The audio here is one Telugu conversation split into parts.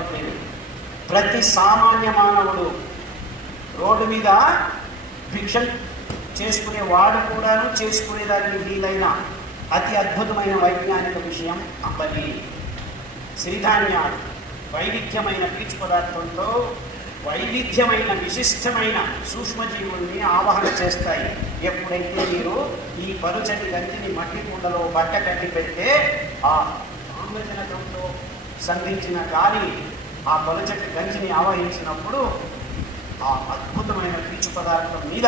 చెప్పట్లేదు ప్రతి సామాన్య మానవుడు రోడ్డు మీద భిక్ష చేసుకునే వాడు కూడాను చేసుకునేదానికి వీలైన అతి అద్భుతమైన వైజ్ఞానిక విషయం అంబలి. సిరిధాన్యాలు వైవిధ్యమైన పీచు పదార్థంలో వైవిధ్యమైన విశిష్టమైన సూక్ష్మజీవుల్ని ఆవాహన చేస్తాయి. ఎప్పుడైతే మీరు ఈ పరుచటి గంతిని మట్టి కుండలో బట్ట కట్టి పెడితే ఆ సంధించిన గాలి ఆ చెట్టు గంజిని ఆవహించినప్పుడు ఆ అద్భుతమైన పీచు పదార్థం మీద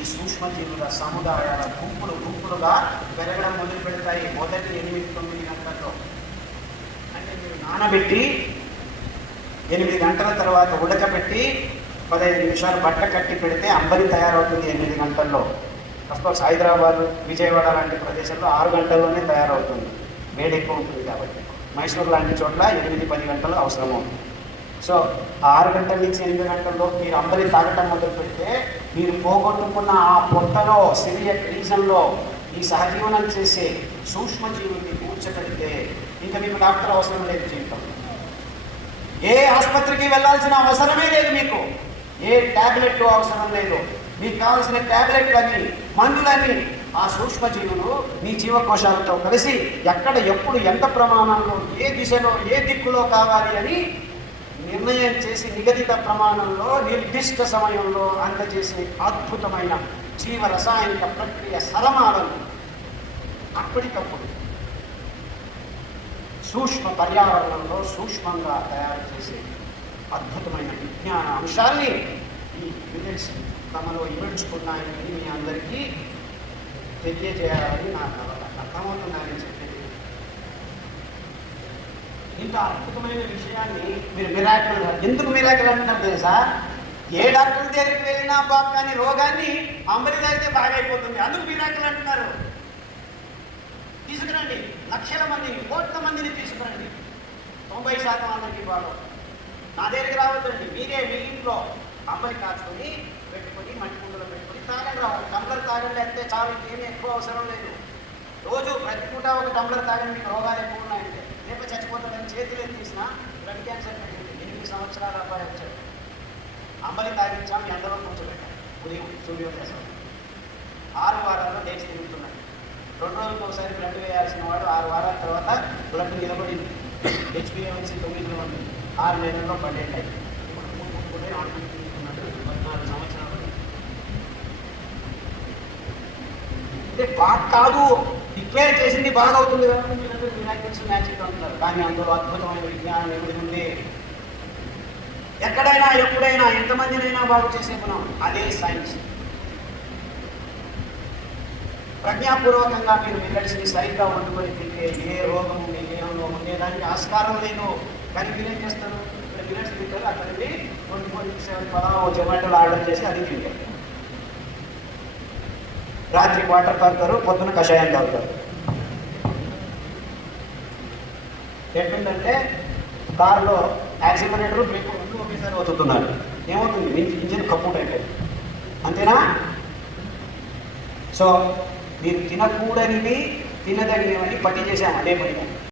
ఈ సూక్ష్మజీవుల సముదాయాల గుంపులు గుంపులుగా పెరగడం మొదలు పెడతాయి. మొదటి ఎనిమిది తొమ్మిది గంటల్లో. అంటే మీరు నానబెట్టి ఎనిమిది గంటల తర్వాత ఉడకబెట్టి పదహైదు నిమిషాలు బట్ట కట్టి పెడితే అంబరి తయారవుతుంది ఎనిమిది గంటల్లో. అఫ్కోర్స్ హైదరాబాద్ విజయవాడ లాంటి ప్రదేశాల్లో ఆరు గంటల్లోనే తయారవుతుంది. వేడి ఎక్కువ ఉంటుంది కాబట్టి. మైసూర్ లాంటి చోట్ల ఎనిమిది పది గంటలు అవసరము. సో ఆరు గంటల నుంచి ఎనిమిది గంటల్లో మీరు అంబలి తాగటం మొదలు పెడితే మీరు పోగొట్టుకున్న ఆ పొట్టలో సిరియక్ రీజన్లో ఈ సహజీవనం చేసే సూక్ష్మజీవుల్ని కూర్చబెడితే ఇంకా మీకు డాక్టర్ అవసరం లేదు జీవితం. ఏ ఆసుపత్రికి వెళ్ళాల్సిన అవసరమే లేదు మీకు. ఏ టాబ్లెట్ అవసరం లేదు. మీకు కావాల్సిన టాబ్లెట్లని మందులని ఆ సూక్ష్మజీవులు మీ జీవకోశాలతో కలిసి ఎక్కడ ఎప్పుడు ఎంత ప్రమాణంలో ఏ దిశలో ఏ దిక్కులో కావాలి అని నిర్ణయం చేసి నిగదిత ప్రమాణంలో నిర్దిష్ట సమయంలో అందజేసే అద్భుతమైన జీవ రసాయనిక ప్రక్రియ సరమాలను అప్పటికప్పుడు సూక్ష్మ పర్యావరణంలో సూక్ష్మంగా తయారు చేసే అద్భుతమైన విజ్ఞాన అంశాల్ని ఈ యూనిట్స్ తమలో ఇమిడ్చుకున్నాయని మీ అందరికీ తెలియజేయాలని నాకు అర్థమవుతుందని చెప్పేది ఇంత అద్భుతమైన విషయాన్ని మీరు మిరాకిల్ ఎందుకు మిరాకిల్ అంటున్నారు తెలుసా? ఏ డాక్టర్ దగ్గరికి వెళ్ళినా బాబు కానీ రోగాన్ని అంబలి తాగితే బాగైపోతుంది. అందుకు మిరాకిల్ అంటున్నారు. తీసుకురండి. లక్షల మందిని కోట్ల మందిని తీసుకురండి. తొంభై శాతం అందరికీ బాగా నా దగ్గరికి రావద్దండి. మీరే మీ ఇంట్లో అమ్మని కాచుకొని పెట్టుకొని మట్టి పెట్టుకొని తాగండి రావాలి టంబ్లర్ తాగండి అంటే చాలు ఇంకేమీ ఎక్కువ అవసరం లేదు. రోజు ప్రతి పూట ఒక టంబ్లర్ తాగండి మీకు రోగాలు ఎక్కువ ఉన్నాయంటే. రేపు చచ్చిపోతాడని చేతిలో తీసిన బ్లడ్ క్యాన్సర్ పెట్టింది ఎనిమిది సంవత్సరాల అబ్బాయి వచ్చాడు. అమ్మని తాగించాం ఎందరో కూర్చోబెట్టాం. ఉదయం సూర్యోదయ. సమయం ఆరు వారాల్లో డేట్స్ తిరుగుతున్నాయి. రెండు రోజులకు ఒకసారి బ్లడ్ వేయాల్సిన వాడు ఆరు వారాల తర్వాత బ్లడ్ నిలబడింది. హెచ్పిఎంసీ తొమ్మిదిలో ఉంది. ఆరు నెలల్లో పన్నెండు అయింది. అంటే బాగా కాదు. డిక్లేర్ చేసింది బాగా అవుతుంది కాబట్టి మీరందరూ మ్యాజిక్ అంటున్నారు కానీ అందులో అద్భుతమైన విజ్ఞానం ఏమిటి ఉంది? ఎక్కడైనా ఎప్పుడైనా ఎంతమందినైనా బాగు చేసే గుణం అదే సైన్స్. ప్రజ్ఞాపూర్వకంగా మీరు మిల్లెట్స్ని సరిగ్గా వండుకొని తింటే ఏ రోగము మీ దేహంలో ఉండేదానికి ఆస్కారం లేదు. కానీ మీరేం చేస్తారు? ఇక్కడ మిల్లెట్స్ తింటారు. అక్కడికి నుండి వండుకొని సెవెన్ పలావ్ జొమాటోలో ఆర్డర్ చేసి అది తింటారు. రాత్రి వాటర్ తాగుతారు పొద్దున కషాయం తాగుతారు. ఎట్లుందంటే కారులో యాక్సిలరేటర్ బ్రేక్ రెండు ఒకేసారి వదులుతున్నారు ఏమవుతుంది? మీ ఇంజిన్ కప్పుట్ అయిపోయింది. అంతేనా? సో మీరు తినకూడనివి తినదగినవని పట్టి చేసాం అదే పనిగా